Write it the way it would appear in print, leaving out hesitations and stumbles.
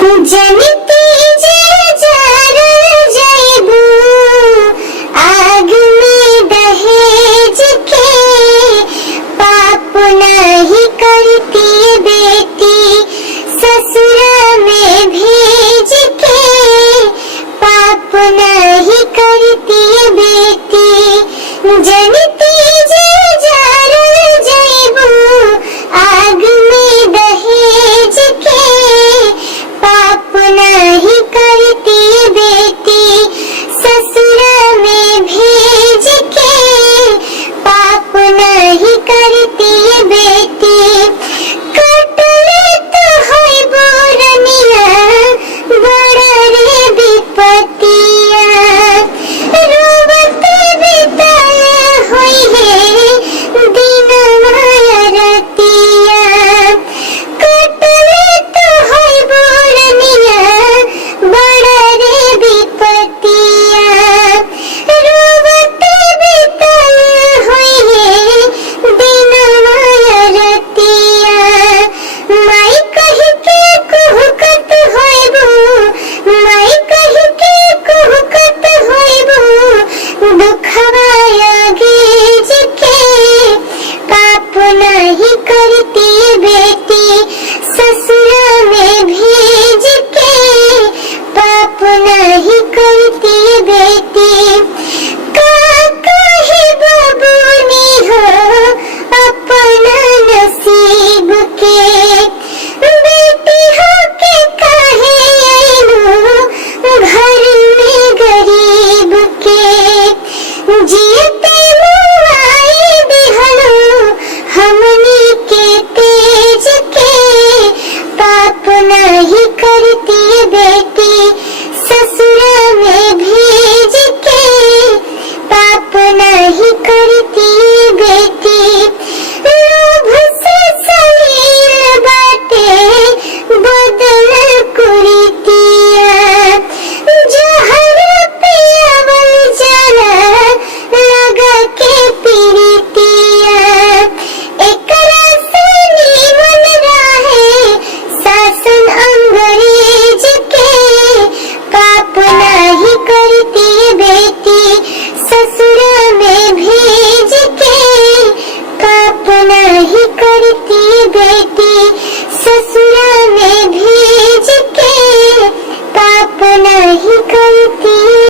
जनती जयबू आग में दहेज के पाप नहीं करती बेटी ससुर में भेज के पाप नहीं करती बेटी जनती जयबू आग में दहेज के पाप नहीं करती बेटी ससुर में भेज के पाप नहीं करती बेटी कटले तो है बोरनिया बड़ा रे विपतिया रोबत बिताया होई है दिन रतिया कटले तो है बोरनिया बड़ा रे विपतिया रोबत बिताया होई है दिन रतिया माई कहि के कुहकत होइबू माई कहि के कुहकत होइबू दुखवा गेज के पाप नहीं करती बेटी ससुर में भेज के पाप नहीं करती बेटी का कहे बबूनी हो अपना नसीब के बेटी हो के काहे आइलू घर में गरीब के जियते मुआई दिहलू हमनी के तेज के पाप नहीं करती